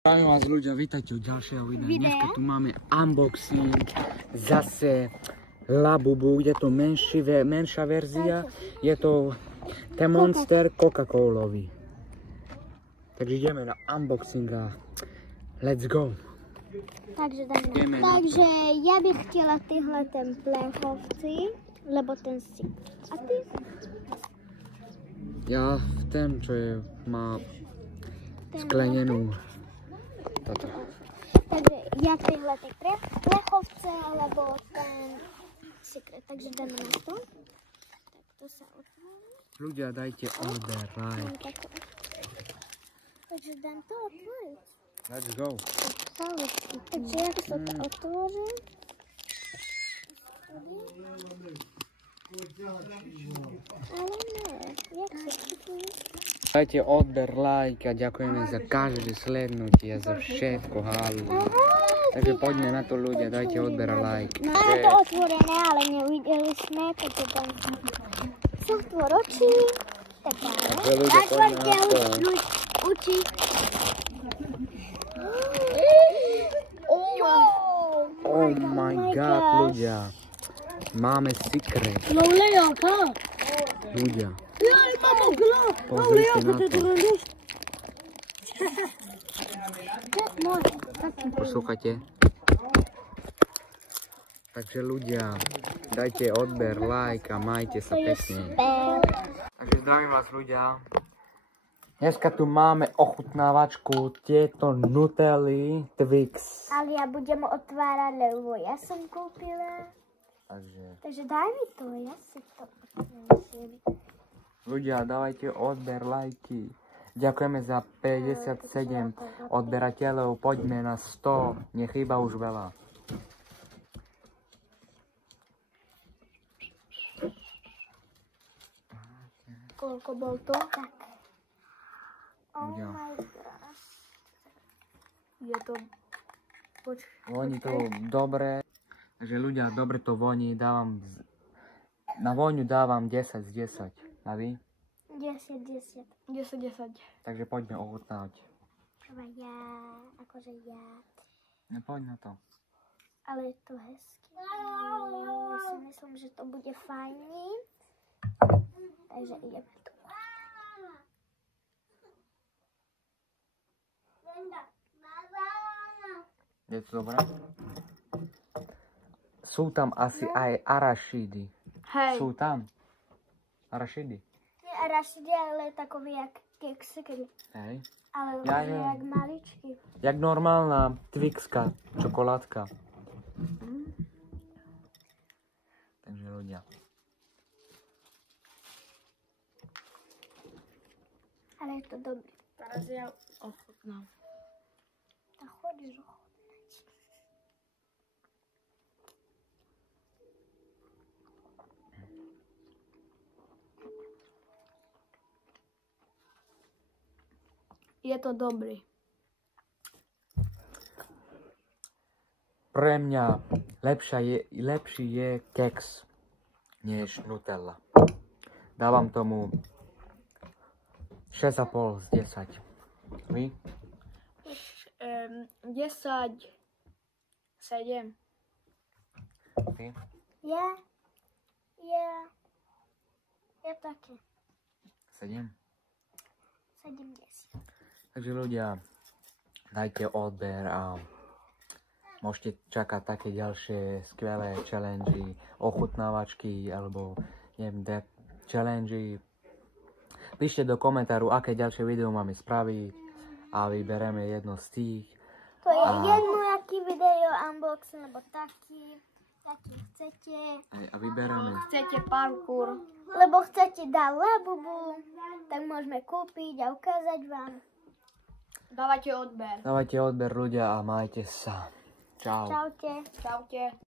Zdravím vás ľudia, vítajte u ďalšieho videa. Dneska tu máme unboxing zase Labubu, je to menšia verzia, je to ten Monster Coca-Colový. Takže ideme na unboxing a let's go. Takže ja bych chtěla tyhle ten plechovci, lebo ten si. A ty? Ja ten, čo je, má sklenenú. Takže ja tyhle ty plechovce, alebo ten Secret. Takže jdeme na to. Tak to sa otvára. Ľudia, dajte order, like. Takže jdem to otvoriť. Let's go. Takže jak sa to otvorí? Ale ne, jak sa otvorí? Dajte odber, like a ďakujeme za každé slednutie, za všetko, halu. Takže poďme na to ľudia, dajte odber a like. Máme to otvorené, ale neuvideli sme, takže tam zatvor očí. Tak dáme. Zatvorte oči. Oh my god, ľudia. Máme secret. Ľudia. Pozrite na to. Poslúchajte. Takže ľudia, dajte odber, like a majte sa pekne. Takže zdravím vás ľudia. Dneska tu máme ochutnávačku tieto Nutelly Twix. Ale ja budem otvárať, lebo ja som kúpila. Takže daj mi to, ja si to musím. Ľudia, dávajte odber, lajky. Ďakujeme za 57 odberateľov, poďme na 100, nechýba už veľa. Koľko bol to? Tak. Oh my gosh. Je to... Voní to dobre. Takže ľudia, dobre to voní, dávam... Na vôňu dávam 10 z 10. A vy? 10. Takže poďme ochutnať. Ja, akože ja. No poď na to. Ale je to hezky. Ja si myslím, že to bude fajný. Takže ideme to. Je to dobré? Sú tam asi aj arašídy. Hej. Sú tam arašídy. Nie arašídy, ale takový jak keksiky. Hej. Ale jak maličky. Jak normálna Twixka, čokoládka. Takže ľudia. Ale je to dobré. Teraz ja ochutnám. Tak chodíš ochutnať. Je to dobrý. Pre mňa lepší je keks než Nutella. Dávam tomu 6,5 z 10. Vy? 10, 7. Vy? Je také. 7? 70. Takže ľudia, dajte odber a môžete čakať také ďalšie skvelé challenge, ochutnávačky alebo neviem, challenge. Píšte do komentáru, aké ďalšie video máme spraviť a vybereme jedno z tých. To je jedno, aký video, unboxing, alebo taký, aký chcete. A vybereme. Chcete parkour? Lebo chcete dať Labubu, tak môžeme kúpiť a ukázať vám. Dávajte odber. Dávajte odber ľudia a majte sa. Čau. Čaute. Čaute.